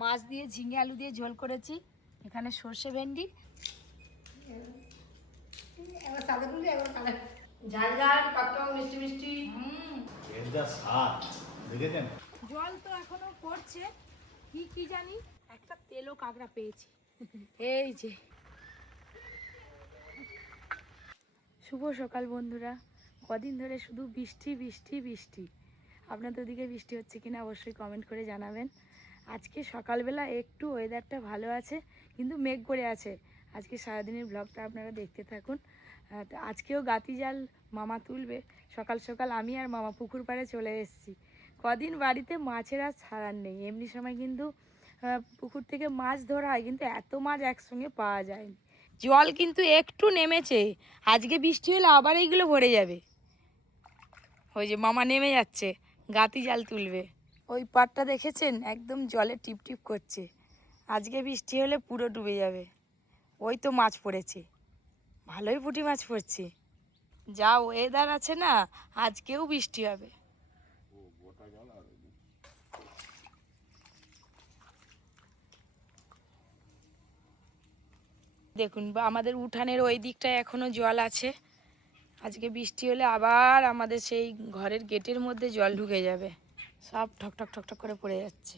মাছ দিয়ে ঝিঙে আলু দিয়ে ঝোল করেছি, এখানে সর্ষে ভেন্ডি, ঝাল ঝাল টক মিষ্টি মিষ্টি। এর যা স্বাদ দেখেছেন। জল তো এখনো পড়ছে, কি কি জানি একটা তেলো কাঁকড়া পেয়েছি। এই যে শুভ সকাল বন্ধুরা, কদিন ধরে শুধু বৃষ্টি বৃষ্টি বৃষ্টি। আপনাদের ওদিকে বৃষ্টি হচ্ছে কিনা অবশ্যই কমেন্ট করে জানাবেন। আজকে সকালবেলা একটু ওয়েদারটা ভালো আছে, কিন্তু মেঘ করে আছে। আজকে সারাদিনের ব্লগটা আপনারা দেখতে থাকুন। তো আজকেও গাতি জাল মামা তুলবে। সকাল সকাল আমি আর মামা পুকুর পাড়ে চলে এসেছি। কদিন বাড়িতে মাছের আর ছাড়ার নেই। এমনি সময় কিন্তু পুকুর থেকে মাছ ধরা হয়, কিন্তু এত মাছ একসঙ্গে পাওয়া যায়নি। জল কিন্তু একটু নেমেছে, আজকে বৃষ্টি হলে আবার এইগুলো ভরে যাবে। ওই যে মামা নেমে যাচ্ছে, গাতি জাল তুলবে। ওই পাড়টা দেখেছেন, একদম জলে টিপ টিপ করছে। আজকে বৃষ্টি হলে পুরো ডুবে যাবে। ওই তো মাছ পড়েছে, ভালোই পুঁটি মাছ পড়ছে। যা ওয়েদার আছে না, আজকেও বৃষ্টি হবে। দেখুন আমাদের উঠানের ওই দিকটায় এখনো জল আছে। আজকে বৃষ্টি হলে আবার আমাদের সেই ঘরের গেটের মধ্যে জল ঢুকে যাবে, সব ঠক ঠক ঠক ঠক করে পড়ে যাচ্ছে।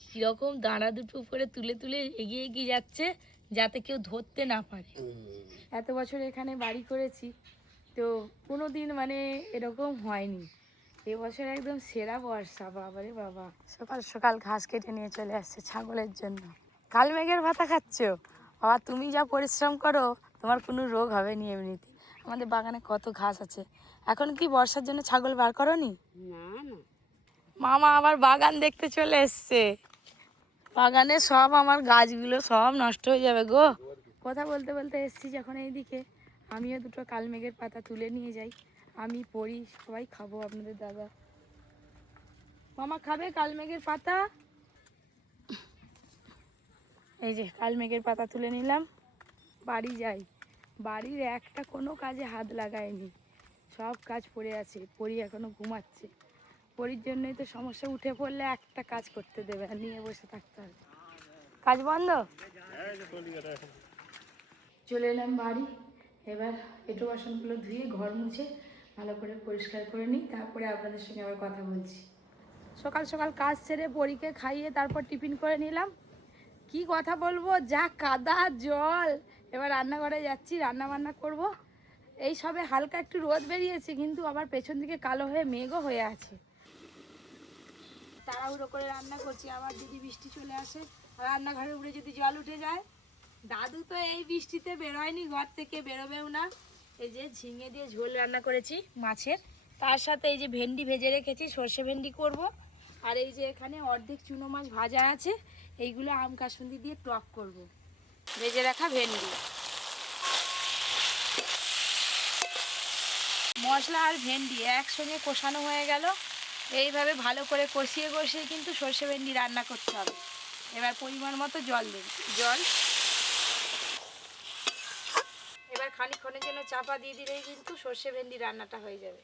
কীরকম দাঁড়া দুটো উপরে তুলে তুলে এগিয়ে এগিয়ে যাচ্ছে, যাতে কেউ ধরতে না পারে। এত বছর এখানে বাড়ি করেছি, তো কোনো দিন মানে এরকম হয়নি। এবছর একদম সেরা বর্ষা, বাবারে বাবা। সকাল সকাল ঘাস কেটে নিয়ে চলে আসছে ছাগলের জন্য। কাল মেঘের ভাতা খাচ্ছ বাবা, তুমি যা পরিশ্রম করো তোমার কোনো রোগ হবে না এমনিতে। আমাদের বাগানে কত ঘাস আছে। এখন কি বর্ষার জন্য ছাগল বার করনি? না না, মামা আবার বাগান দেখতে চলে এসছে। বাগানে সব আমার গাছগুলো সব নষ্ট হয়ে যাবে গো। কথা বলতে বলতে এসছি যখন এইদিকে, আমিও দুটো কালমেঘের পাতা তুলে নিয়ে যাই। আমি পড়ি, সবাই খাবো। আপনাদের দাদা মামা খাবে কালমেঘের পাতা। এই যে কালমেঘের পাতা তুলে নিলাম, বাড়ি যাই। বাড়ির একটা কোনো কাজে হাত লাগায়নি, সব কাজ পড়ে আছে। পড়ি এখনো ঘুমাচ্ছে। পরির জন্যই তো সমস্যা, উঠে পড়লে একটা কাজ করতে দেবে আর নিয়ে বসে থাকতে হবে। কাজ বন্ধ। চলে এলাম বাড়ি। এবার এঁটো বাসনগুলো ধুয়ে ঘর মুছে ভালো করে পরিষ্কার করে নিই, তারপরে আপনাদের সঙ্গে আবার কথা বলছি। সকাল সকাল কাজ সেরে পরীকে খাইয়ে তারপর টিফিন করে নিলাম। কি কথা বলবো, যা কাদা জল। এবার রান্নাঘরে যাচ্ছি, রান্না বান্না করব। এই সবে হালকা একটু রোদ বেরিয়েছে, কিন্তু আবার পেছন দিকে কালো হয়ে মেঘও হয়ে আছে। তাড়াহুড়ো করে রান্না করছি, আবার যদি বৃষ্টি চলে আসে, রান্নাঘরের উপরে যদি জল উঠে যায়। দাদু তো এই বৃষ্টিতে বেরোয়নি, ঘর থেকে বেরোবেও না। এই যে ঝিঙে দিয়ে ঝোল রান্না করেছি মাছের, তার সাথে এই যে ভেন্ডি ভেজে রেখেছি, সর্ষে ভেন্ডি করব। আর এই যে এখানে অর্ধেক চুনো মাছ ভাজা আছে, এইগুলো আম কাসুন্দি দিয়ে টক করব। ভেজে রাখা ভেন্ডি, মশলা আর ভেন্ডি একসঙ্গে কষানো হয়ে গেল। এইভাবে ভালো করে কষিয়ে কষিয়ে কিন্তু সর্ষে ভেন্ডি রান্না করতে হবে। এবার পরিমাণ মতো জল দেব, জল এবার খানিকক্ষণের জন্য চাপা দিয়ে দিলেই কিন্তু সর্ষে ভেন্ডি রান্নাটা হয়ে যাবে।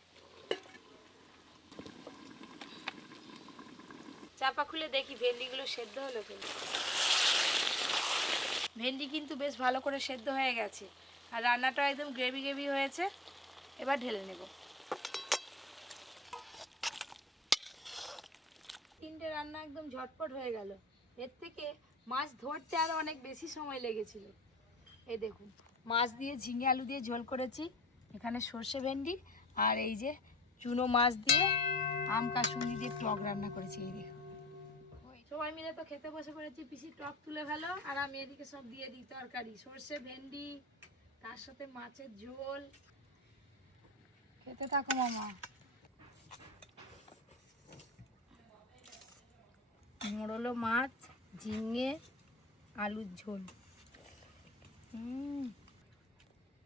চাপা খুলে দেখি ভেন্ডিগুলো সেদ্ধ হলো কিনা। ভেন্ডি কিন্তু বেশ ভালো করে সেদ্ধ হয়ে গেছে, আর রান্নাটা একদম গ্রেভি গ্রেভি হয়েছে। এবার ঢেলে নেব। তিনটে রান্না একদম ঝটপট হয়ে গেল। এর থেকে মাছ ধরতে আরও অনেক বেশি সময় লেগেছিল। এই দেখুন, মাছ দিয়ে ঝিঙে আলু দিয়ে ঝোল করেছি, এখানে সর্ষে ভেন্ডি, আর এই যে চুনো মাছ দিয়ে আম কাসুন্দি দিয়ে টক রান্না করেছি। এই দেখুন, সবাই মিলে তো খেতে বসে পড়েছি। পিসি টক তুলে ফেলো, আর আমি এদিকে সব দিয়ে দিই তরকারি, সর্ষে ভেন্ডি, তার সাথে মাছের ঝোল। খেতে থাকো মামা। মোড়লো মাছ, ঝিঙে আলুর ঝোল।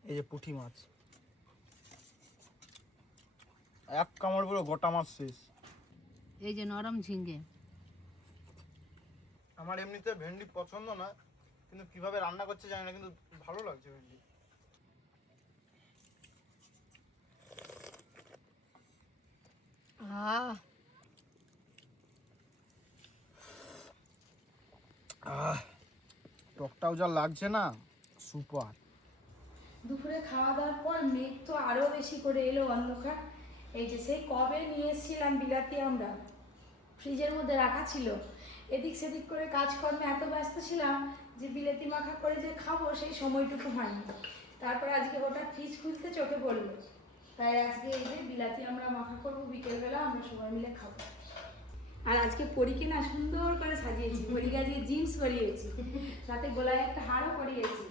এই যে পুঁটি মাছ, এক কামড় পুরো গোটা মাছ শেষ। এই যে নরম ঝিঙ্গে। আমার এমনিতে ভেন্ডি পছন্দ না, কিন্তু কিভাবে রান্না করছে জানি না, কিন্তু ভালো লাগছে ভেন্ডি। হাতটাও যা লাগছে না, সুপার। দুপুরে খাওয়া দাওয়ার পর মেঘ তো আরও বেশি করে এলো অন্ধকার। এই যে সেই কবে নিয়ে এসেছিলাম বিলাতি আমরা, ফ্রিজের মধ্যে রাখা ছিল, এদিক সেদিক করে কাজকর্মে এত ব্যস্ত ছিলাম যে বিলাতি মাখা করে যে খাবো সেই সময়টুকু হয়নি। তারপরে আজকে হঠাৎ ফ্রিজ খুলতে চোখে পড়লো, তাই আজকে এই যে বিলাতি আমরা মাখা করবো, বিকেলবেলা আমরা সবাই মিলে খাবো। আর আজকে পরীকে না সুন্দর করে সাজিয়েছি, পরীকে আজকে জিন্স পরিয়েছি, সাথে গলায় একটা হারও পরিয়েছি।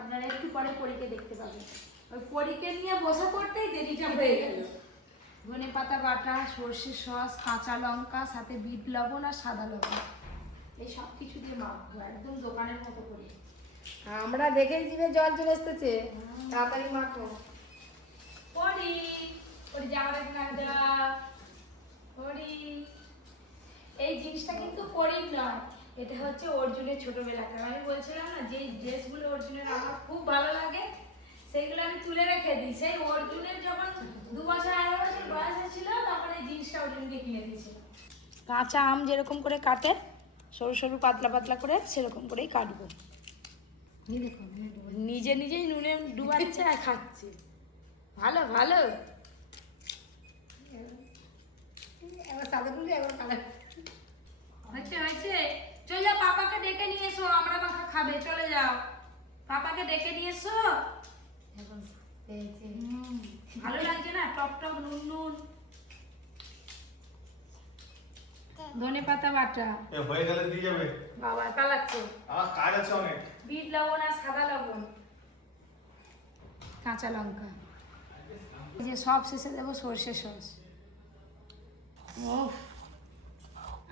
আপনারা একটু পরে পরীকে দেখতে পাবেন। ওই পরীকে নিয়ে বসে পড়তেই দেরিটা হয়ে গেল। ধনে পাতা বাটা, সর্ষের সস, কাঁচা লঙ্কা, সাথে বিট লবণ আর সাদা লবণ, এই সব কিছু দিয়ে মাখবো একদম দোকানের মতো করে। আমরা দেখেই জিভে জল চলে আসতেছে, তাড়াতাড়ি মাখো। পরি পরি জামাটা কিনে দেওয়া পরি। এই জিনিসটা কিন্তু পরির নয়, এটা হচ্ছে অর্জুনের ছোটবেলাকার। আমি বলছিলাম না যে ড্রেসগুলো অর্জুনের আমার খুব ভালো লাগে, সেইগুলো আমি তুলে রেখে দিই। সেই অর্জুনের যখন 2 বছর 2.5 বছর বয়স ছিল তখন এই জিনিসটা অর্জুনকে কিনে দিয়েছে। কাঁচা আম যেরকম করে কাটে সরু সরু পাতলা পাতলা করে, সেরকম করেই কাটবো। নিজে নিজেই নুনে ডুবাচ্ছে আর খাচ্ছে। ভালো ভালো। একবার সাদা ফুলবি, একবার কালার। হয়েছে হয়েছে, চলে যাও, পাপাকে ডেকে নিয়ে এসো, আমরা মাখা খাবে। চলে যাও, পাপাকে ডেকে নিয়ে এসো। ভালো লাগছে না, টক টক নুন নুন। ধনে পাতা বাটা হয়ে গেলে দিয়ে যাবে। বাবা পালাচ্ছে। আমার কাজ আছে অনেক। বিট লবণ আর সাদা লবণ, কাঁচা লঙ্কা, এই যে সব শেষে দেবো সর্ষে সস। ওফ,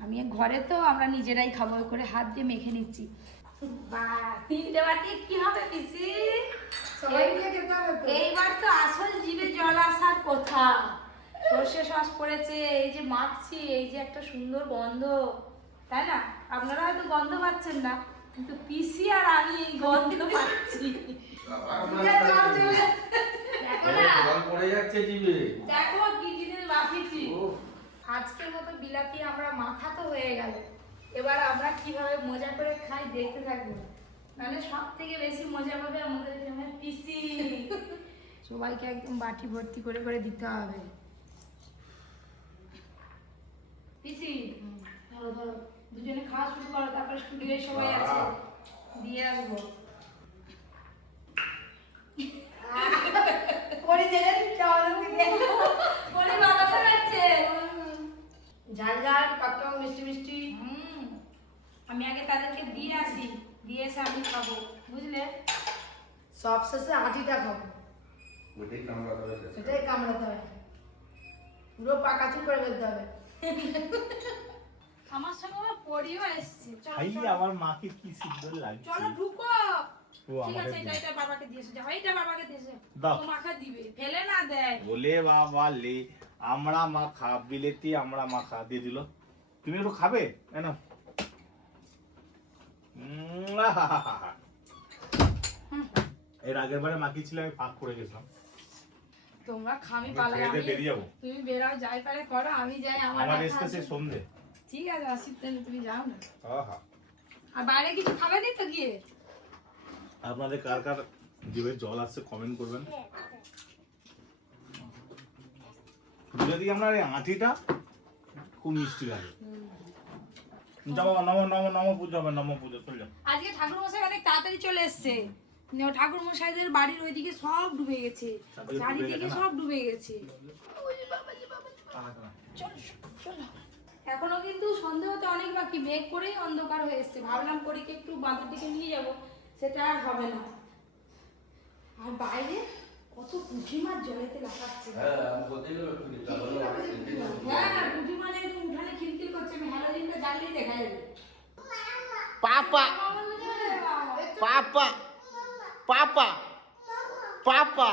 আমি ঘরে তো আমরা নিজেরাই খাবো, ওই করে হাত দিয়ে মেখে নিচ্ছি। বা 3টে বাটি কি হবে পিসি? সবাই মিলে খেতে হবে তো। এইবার তো আসল জিভে জল আসার কথা। সর্ষে সস পড়েছে, এই যে মাখছি, এই যে একটা সুন্দর গন্ধ, তাই না? আপনারা হয়তো গন্ধ পাচ্ছেন না, কিন্তু পিসি আর আমি এই গন্ধ পাচ্ছি। দেখো না, জল পড়ে যাচ্ছে জিভে। দেখো কি জিনিস মাখিয়েছি। আজকের মতো বিলাতি আমরা মাখা তো হয়ে গেল, এবার আমরা কিভাবে মজা করে খাই দেখতে থাকবো। মানে সব থেকে বেশি মজা পাবে আমাদের গ্রামের পিসি। সবাইকে একদম বাটি ভর্তি করে করে দিতে হবে। পিসি ধরো ধরো, দুজনে খাওয়া শুরু করো, তারপরে স্টুডিওয়ে সবাই আছে, দিয়ে আসবো। পরি জেনে চাওয়ালের দিকে। পরে বাতাসা যাচ্ছে। ঝাল ঝাল, টক টক, মিষ্টি মিষ্টি। আমি আগে তাদেরকে দিয়ে আসি, দিয়ে এসে আমি খাবো, বুঝলে? সব শেষে আটিটা খাবো, ওইটাই কামড়াতে হবে। সেটাই কামড়াতে হবে, পুরো পাকাচুর করে ফেলতে হবে। আমার সঙ্গে আমার পরিও এসছে। চলো, ভাই চলো, আমার মাকে কি সুন্দর লাগছে। চলো ঢুকো। ও ঠিক আমাকে আছে, এটা বাবাকে দিয়েছে, যাও, এইটা বাবাকে দিয়েছে। দাও। ও মাখা দিবে, ফেলে না দেয়। বলে বাবা লে, আমরা মাখা বিলেতি, আমরা মাখা দিয়ে দিল। তুমি একটু খাবে? কেন? এর আগের বারে মাখিয়েছিলে, আমি ফাঁক করে গেছিলাম। তোমরা খামি আমি পালাই, খেয়ে দিয়ে আমি বেরিয়ে যাবো। তুমি বেরাও, যাই পারে করো, আমি যাই আমার আমার দেখা এসতে আছে। সে সন্ধে। ঠিক আছে, আসির তাহলে তুমি যাও না। আহা। আর বাইরে কিছু খাবে নি তো গিয়ে? আপনাদের কার কার জিভে জল আসছে কমেন্ট করবেন। যদি আপনার এই আঁটিটা খুব মিষ্টি লাগে। যাবো, নমো নমো নমো পুজো হবে, নমো পুজো চলে যাও। আজকে ঠাকুর মশাই অনেক তাড়াতাড়ি চলে এসছে। ঠাকুর মশাইদের বাড়ির ওইদিকে সব ডুবে গেছে, চারিদিকে সব ডুবে গেছে। চলো চলো, এখনো কিন্তু সন্ধ্যা হতে অনেক বাকি, মেঘ করেই অন্ধকার হয়ে এসছে। ভাবলাম পরীকে একটু বাঁধার দিকে নিয়ে যাব, সেটা আর হবে না। আর বাইরে কত পুঁটি মাছ জলেতে লাফাচ্ছে। হ্যাঁ, পুঁটি মাছ একদম উঠানে খিলখিল করছে। আমি হ্যালোজিনটা জ্বালিয়ে দেখা যাবে। Papa, Papa, Papa, Papa,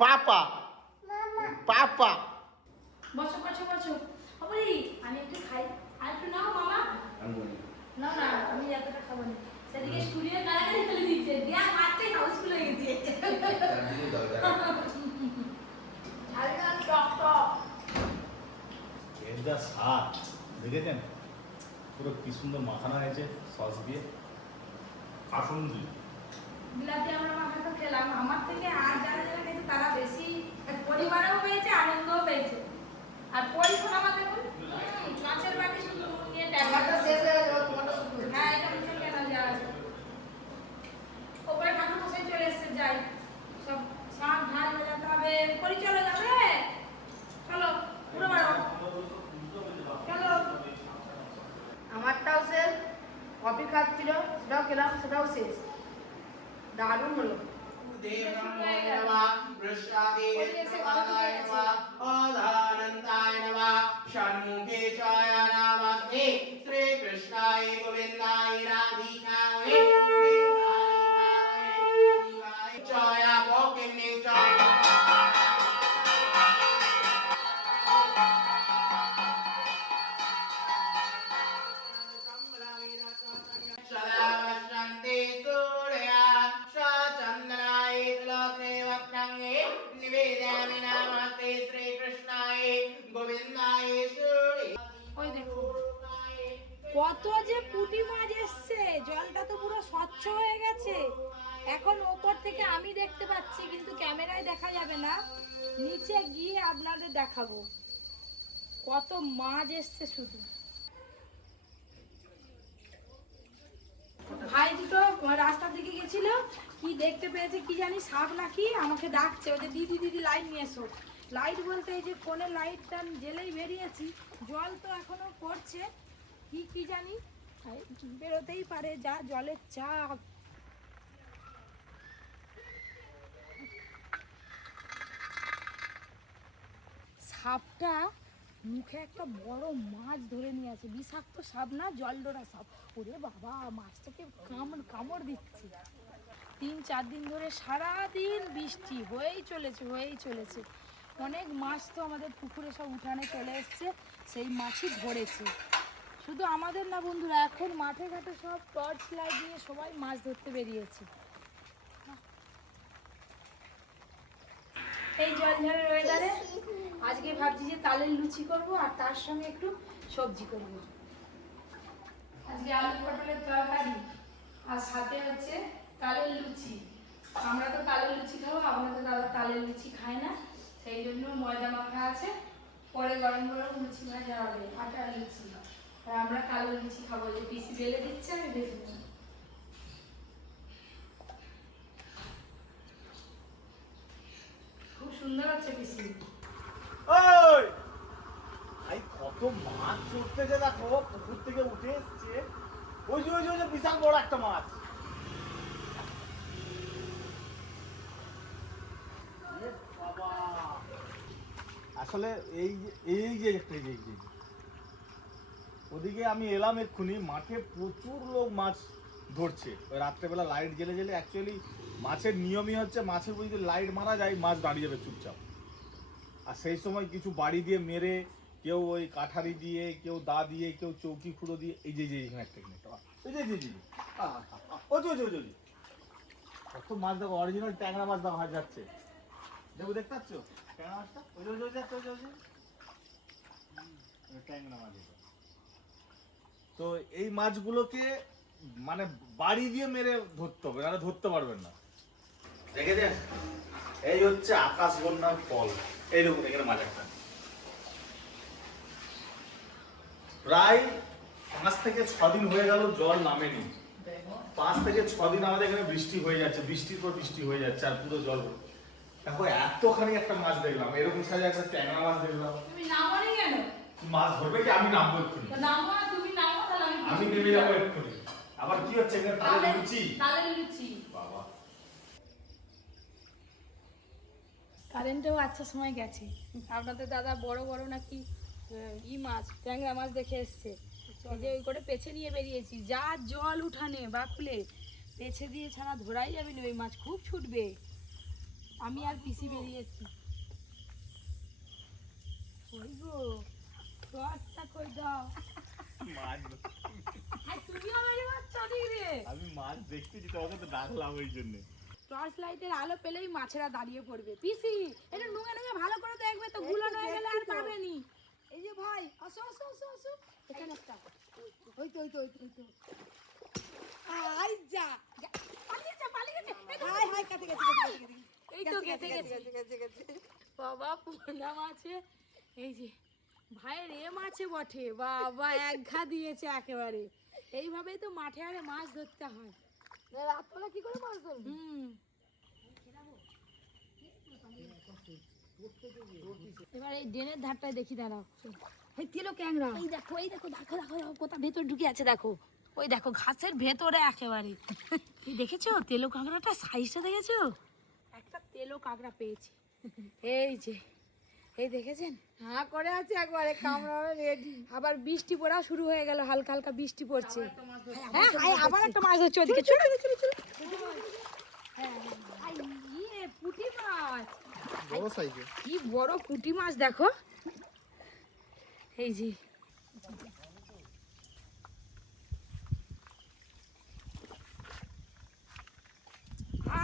Papa, Papa. বসো বসো বসো। বাবারে, আমি একটু খাই, আর একটু নাও মামা। না না, আমি এতটা খাবো না। সেদিকে স্টুডিও গালাগালি ফেলে দিচ্ছে, দেয়া মারতেই হাউসফুল হয়ে গেছে। ঝাল ঝাল টক টক। এর যা স্বাদ দেখেছেন? পুরো কি সুন্দর মাখানো হয়েছে সস দিয়ে কাসুন্দি। বিলাতি আমরা মাখা তো খেলাম, আমার থেকে আর যারা যারা খেয়েছে তারা বেশি পরিবারেও পেয়েছে, আনন্দও পেয়েছে। আর পরিশ্রম আমার দেখুন, মাছের বাটি শুধু নুন নিয়ে আমারটা শেষ হয়ে গেছে, তোমারটা শুরু হয়েছে। হ্যাঁ, এটা মুখে কেন দেওয়া আছে। ওপরে ঠাকুর মশাই চলে এসছে, যাই সব শাক ঢাল মেলাতে হবে। পরিচলে যাবে, চলো পুরো বাড়ো, চলো। আমারটাও শেষ, কফি খাচ্ছিল সেটাও খেলাম, সেটাও শেষ। দারুণ হলো। শ্রীকৃষ্ণায় গোবিন্দায় রাধিকায় জয় গোকিনী জয়। सदा वसन्ति सूर्या सचन्द्राय तुलसे वक्त्रङ्गे निवेदयामि नमस्ते श्रीकृष्णाय गोविन्दाय सूर्य। ওই দেখো কত যে পুঁটি মাছ এসছে, জলটা তো পুরো স্বচ্ছ হয়ে গেছে। এখন ওপর থেকে আমি দেখতে পাচ্ছি, কিন্তু ক্যামেরায় দেখা যাবে না, নিচে গিয়ে আপনাদের দেখাবো কত মাছ এসছে। শুধু ভাই দুটো রাস্তার দিকে গেছিল, কি দেখতে পেয়েছে কি জানি, সাপ নাকি, আমাকে ডাকছে, ওদের দিদি দিদি লাইট নিয়ে এসো। লাইট বলতে এই যে ফোনের লাইটটা জেলেই বেরিয়েছি, জল তো এখনো পড়ছে, কি জানি বেরোতেই পারে, যা জলের চাপ। সাপটা মুখে একটা বড় মাছ ধরে নিয়ে আছে, বিষাক্ত সাপ না, জলডোরা সাপ। ওরে বাবা, মাছটাকে কামড় দিচ্ছে। 3-4 দিন ধরে সারাদিন বৃষ্টি হয়েই চলেছে। অনেক মাছ তো আমাদের পুকুরে সব উঠানে চলে এসছে, সেই মাছই ধরেছে। শুধু আমাদের না বন্ধুরা, এখন মাঠে ঘাটে সব টর্চ লাইট নিয়ে সবাই মাছ ধরতে বেরিয়েছে। এই জলঝড়ের ওয়েদারে আজকে ভাবছি যে তালের লুচি করব, আর তার সঙ্গে একটু সবজি করব। আজকে আলু পটলের তরকারি, আর সাথে হচ্ছে তালের লুচি। আমরা তো তালের লুচি খাবো, আপনাদের দাদা তালের লুচি খায় না, সেই জন্য ময়দা মাখা আছে, পরে গরম গরম লুচি ভাজা হবে, আটার লুচি। আর আমরা তালের লুচি খাবো, যে পিসি বেলে দিচ্ছে, আমি ভেজে নেব। খুব সুন্দর হচ্ছে পিসি। ওই ভাই কত মাছ চড়তেছে দেখো, পুকুর থেকে উঠে এসছে। ওই যে বিশাল বড় একটা মাছ। এ বাবা, আসলে এই যে ওদিকে আমি এলাম এক্ষুনি, মাঠে প্রচুর লোক মাছ ধরছে। ওই রাত্রেবেলা লাইট জেলে অ্যাকচুয়ালি মাছের নিয়মই হচ্ছে, মাছের যদি লাইট মারা যায় মাছ দাঁড়িয়ে যাবে চুপচাপ। আর সেই সময় কিছু বাড়ি দিয়ে মেরে, কেউ ওই কাঠারি দিয়ে, কেউ দা দিয়ে, কেউ চৌকি খুঁড়ো দিয়ে, এই যে এখানে একটা কত মাছ দেখো, অরিজিনাল ট্যাংরা মাছ দেখা যাচ্ছে। দেখো, দেখতে পাচ্ছ ট্যাংরা মাছটা? ওই যাচ্ছে ট্যাংরা মাছ। তো এই মাছগুলোকে মানে বাড়ি দিয়ে মেরে ধরতে হবে, নাহলে ধরতে পারবেন না। দেখেছেন, এই হচ্ছে আকাশ বন্যার ফল। এই দেখুন এখানে মাছ একটা, প্রায় 5 থেকে 6 দিন হয়ে গেল জল নামেনি। 5 থেকে 6 দিন আমাদের এখানে বৃষ্টি হয়ে যাচ্ছে, বৃষ্টির পর বৃষ্টি হয়ে যাচ্ছে, আর পুরো জল। দেখো এতখানি একটা মাছ দেখলাম, এরকম সাইজে একটা ট্যাংরা মাছ দেখলাম। তুমি নামনি কেন? মাছ ধরবে কি? আমি নামবো এক্ষুনি। নামো, তুমি নামো, তাহলে আমি নেমে যাবো এক্ষুনি। আবার কি হচ্ছে এখানে? তালের লুচি। বাবা, কারেন্টও আচ্ছা সময় গেছে। আপনাদের দাদা বড় বড় নাকি মাছ, ট্যাংরা মাছ দেখে এসছে। এই যে ওই করে পেছে নিয়ে বেরিয়েছি, যা জল উঠানে বা খুলে পেছে দিয়ে ছাড়া ধরাই যাবে না, ওই মাছ খুব ছুটবে। আমি আর পিসি বেরিয়েছি। ওই গো, টর্চটা কই দাও। তুমিও বেরিয়েছ রে? আমি মাছ দেখতেছি, তোমাকে তো ডাকলাম ওই জন্য। টর্চ লাইটের আলো পেলেই মাছেরা দাঁড়িয়ে পড়বে। পিসি এটা নুঙে ভালো করে দেখবে তো, গুলো হয়ে গেলে আর পাবেনি। এই যে ভাই, আসো এখানে একটা, ওই তো ওই তো ওই তো ওই তো আই যা পালিয়ে গেছে হাই হাই কাটে গেছে এই তো গেছে গেছে বাবা পোনা মাছে এই যে ভাইয়ের মাছে বটে বাবা এক ঘা দিয়েছে একেবারে এইভাবেই তো মাঠে আরে মাছ ধরতে হয় রাতবেলা কি করে মাছ ধরবি এবার এই ড্রেনের ধারটায় দেখি দাঁড়াও এই তেলো ক্যাংরা এই দেখো দেখো দেখো দেখো কোথা ভেতর ঢুকে আছে দেখো ওই দেখো ঘাসের ভেতরে একেবারে এই দেখেছো তেলো কাঁকড়াটা সাইজটা দেখেছো একটা তেলো কাঁকড়া পেয়েছি এই যে এই দেখেছেন হ্যাঁ করে আছে একবারে কামড়ানো রেডি আবার বৃষ্টি পড়া শুরু হয়ে গেল হালকা হালকা বৃষ্টি পড়ছে হ্যাঁ হ্যাঁ আবার একটা মাছ হচ্ছে ওদিকে চলো হ্যাঁ ইয়ে পুঁটি মাছ বড় সাইজে কি বড় পুঁটি মাছ দেখো এই যে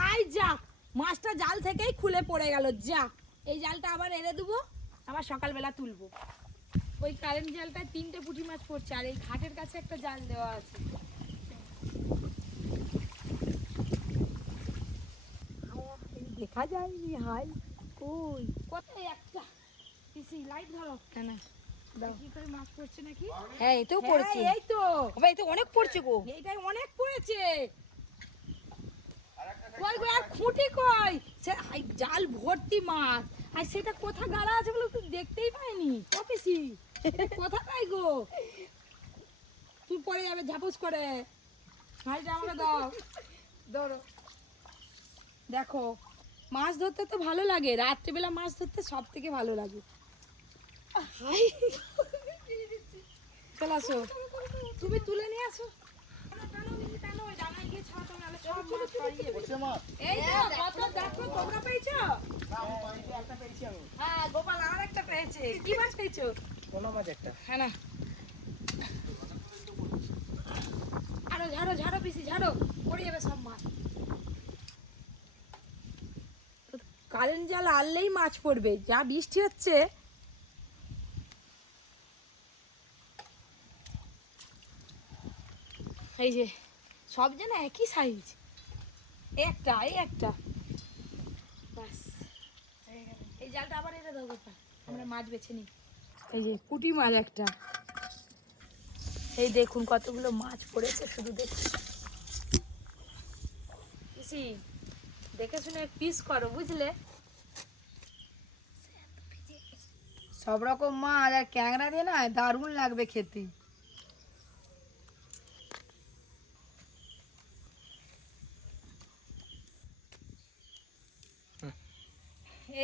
আই যা মাছটা জাল থেকেই খুলে পড়ে গেল যা এই জালটা আবার এনে দেবো আবার সকালবেলা তুলবো ওই কারেন্ট জালটায় 3টে পুঁটি মাছ পড়ছে আর এই ঘাটের কাছে একটা জাল দেওয়া আছে দেখা যায়নি হাই কই কোথায় একটা পিসি লাইট ধরো কেন কি করে মাছ পড়ছে নাকি হ্যাঁ এটাও পড়ছে এই তো এই তো অনেক পড়ছে গো এইটাই অনেক পড়েছে কই গো আর খুঁটি কই সে জাল ভর্তি মাছ আর সেটা কোথা গাড়া আছে বলে তুই দেখতেই পাইনি ও পিসি কোথা পাই গো তুই পড়ে যাবে ঝাপুস করে ভাইটা আমাকে দাও ধরো দেখো মাছ ধরতে তো ভালো লাগে রাত্রিবেলা মাছ ধরতে সব থেকে ভালো লাগে চলে আসো তুমি তুলে নিয়ে আসো হ্যাঁ গোপাল আর একটা পেয়েছে কি মাছ পেয়েছো হ্যাঁ না আরো ঝাড়ো ঝাড়ো পিসি ঝাড়ো পড়ে যাবে সব মাছ কারেন্ট জাল আনলেই মাছ পড়বে যা বৃষ্টি হচ্ছে এই যে সব যেন একই সাইজ একটা বাস এই জালটা আবার এটা দাও গোপাল আমরা মাছ বেছে নিই এই যে পুঁটি মাছ একটা এই দেখুন কতগুলো মাছ পড়েছে শুধু দেখুন পিসি দেখে শুনে পিস করো বুঝলে সব রকম মাছ আর ক্যাংরা দিয়ে না দারুণ লাগবে খেতে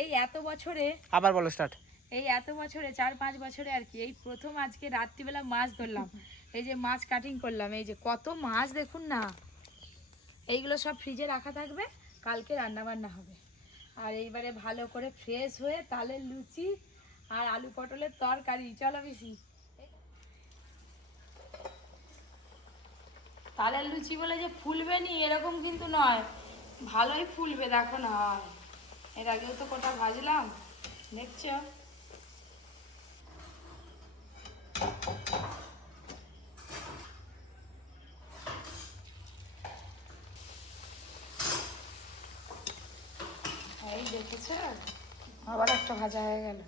এই এত বছরে আবার বলো স্টার্ট এই এত বছরে 4-5 বছরে আর কি এই প্রথম আজকে রাত্রিবেলা মাছ ধরলাম এই যে মাছ কাটিং করলাম এই যে কত মাছ দেখুন না এইগুলো সব ফ্রিজে রাখা থাকবে কালকে রান্না বান্না হবে আর এইবারে ভালো করে ফ্রেশ হয়ে তালের লুচি আর আলু পটলের তরকারি চলো বেশি তালের লুচি বলে যে ফুলবে নি এরকম কিন্তু নয় ভালোই ফুলবে দেখো না এর আগেও তো কটা ভাজলাম দেখছো এই দেখেছো আবার একটা ভাজা হয়ে গেল